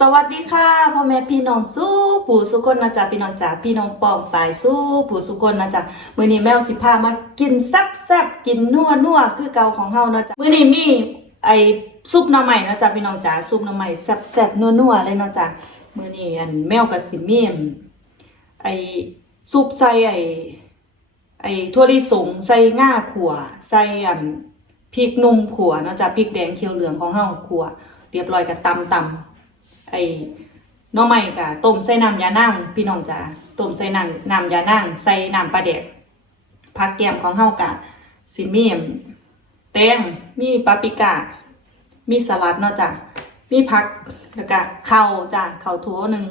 สวัสดีค่ะพ่อแม่พี่น้องสู้ปู่สุคนนะจ๊ะพี่น้องจ๋าพี่น้องปองปายสู้ปู่สุคนนะจ๊ะมื้อนี้แมวสิพามากินแซ่บแซบๆกินนัวนัวคือเก่าของเฮานะจ๊ะมื้อนี้มีไอซุปหน่อไม้นะจ๊ะพี่น้องจ๋าซุปหน่อไม้แซ่บแซ่บๆนัวนัวเลยนะจ๊ะมื้อนี้อันแมวกับสิมีอั่นไอซุปใส่ไอไอถั่วลิสงใส่ง่าขัวใส่อันพริกนุ่มขัวนะจ๊ะพริกแดงเขียวเหลืองของเฮาขัวเรียบร้อยกับตำตำ ไอ้หน้อใหม่กะต้มใส่น้ำยานั่งพี่น้องจ๋าต้มใส่น้ำน้ำยานั่งใส่น้ำปลาเด็กผักแกมของเฮากะสิมีอั่นแตงมีปาปิก้ามีสลัดเนาะจ้ะมีผักแล้วก็ข้าวจ้ะข้าวถั่วหนึ่ง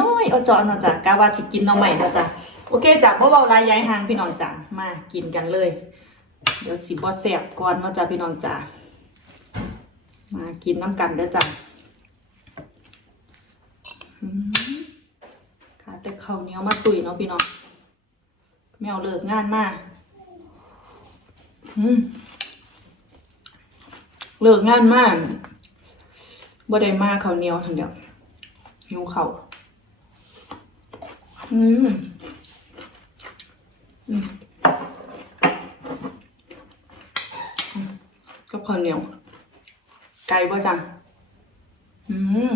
น้อยๆเอาเจาะเนาะจ้ะกะว่าสิกินหน้อใหม่เนาะจ้ะโอเคจ้ะเพราะเบาลายย้ายหางพี่น้องจ๋ามากินกันเลย เดี๋ยวสิบ่แสบก่อนเนาะจ้ะพี่น้องจ๋ามากินน้ำกันเด้อจ้ะ ค่ะแต่ ข้าวเหนียวมาตุยเนาะพี่น้องแมวเลิกงานมาอืมเลิกงานมากบ่ได้มาข้าวเหนียวทันเดียวหิวข้าวอืมกับข้าวเหนียวไก่ป่ะจ้ะอืม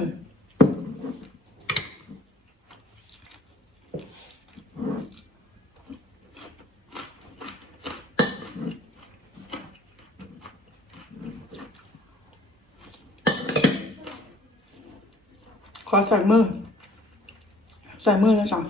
อใส่มือ ใส่มือเลยจ้ะ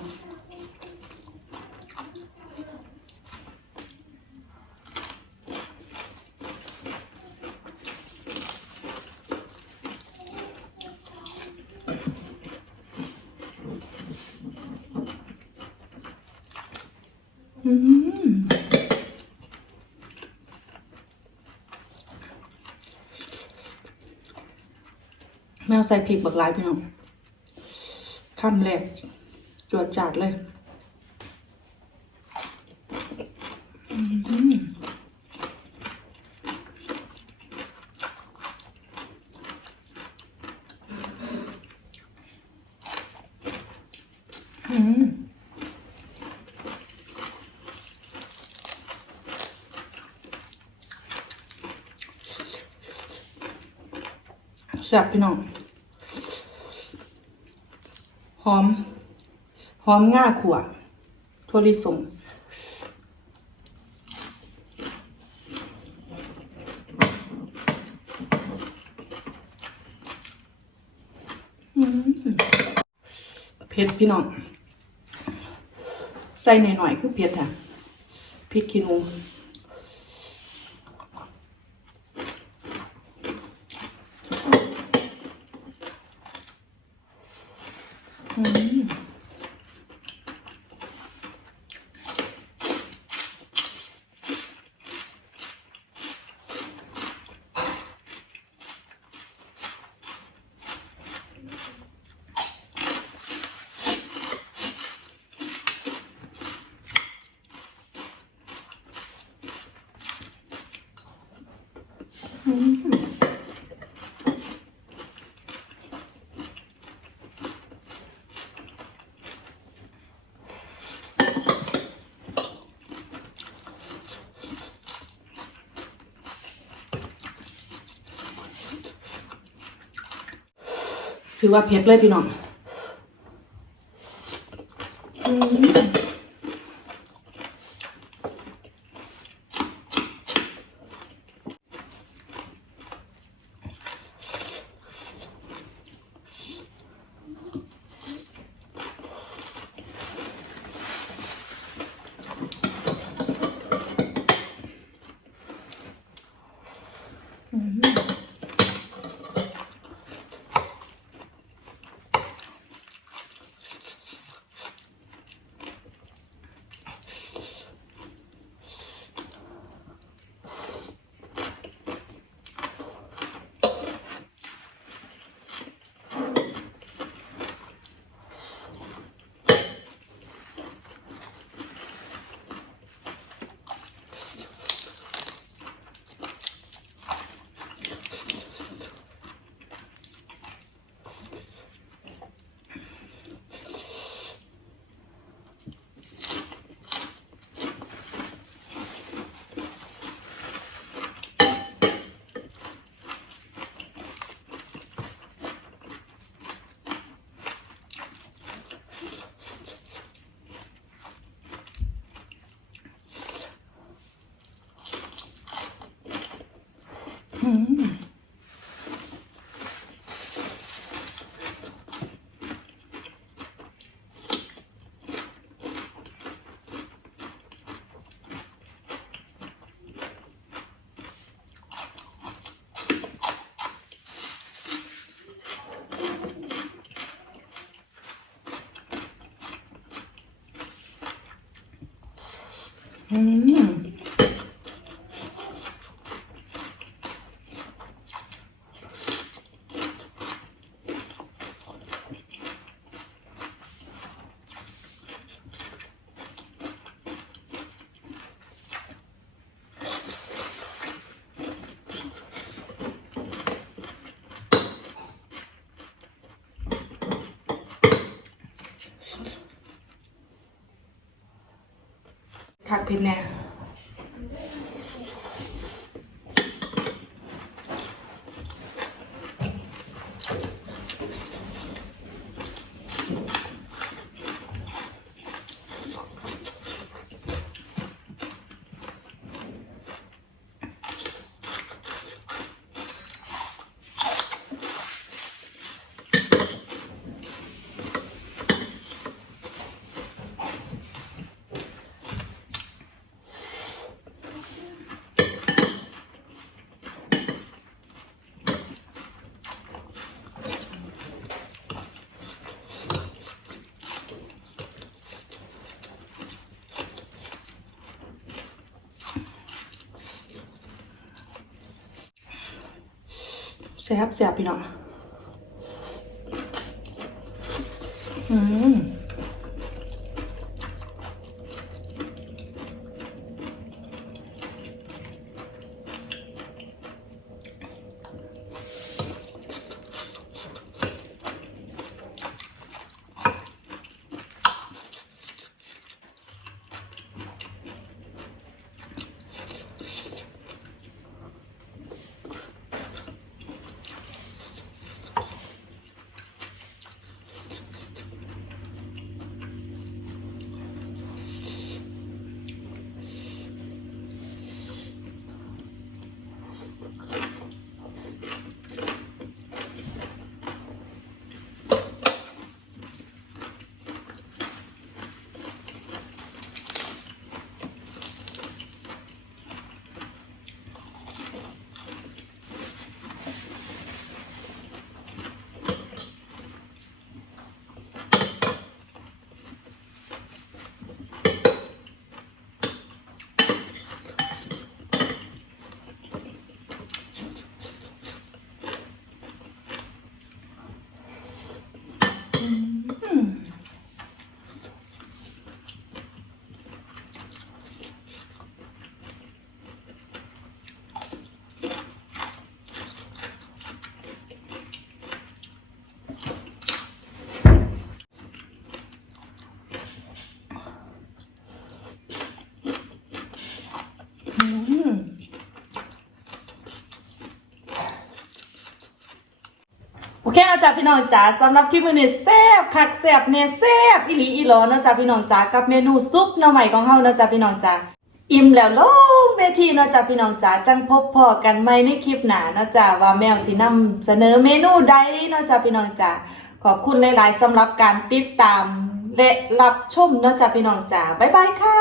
อืมแมวใส่พริกบักลายพี่น้อง คำแรกจวดจัดเลยอืมอืมแซ่บพี่น้อง อม หอมง่าขวถั่วลิสงเผ็ดพี่น้อง ใส่หน่อยๆคือเผ็ดค่ะพริกขี้หนู comida. ถือว่าเผ็ดเลยพี่น้อง อื ม แซ่บแซ่บพี่น้องอืม คนะจ๊ะพี่น้องจ๋าสำหรับคลิปมือนี้แซ่บคักแซ่บเนแซ่บอีหลีอีหลอนะจ๊ะพี่น้องจ๋ากับเมนูซุปหน่อใหม่ของเฮานะจ๊ะพี่น้องจ๋าอิ่มแล้วลงเวทีนะจ๊ะพี่น้องจ๋าจังพบพอกันใหมในคลิปหน้านะจ๊ะว่าแมวสินำเสนอเมนูใดนะจ๊ะพี่น้องจ๋าขอบคุณหลายๆสำหรับการติดตามและรับชมนะจ๊ะพี่น้องจ๋าบ๊ายบายค่ะ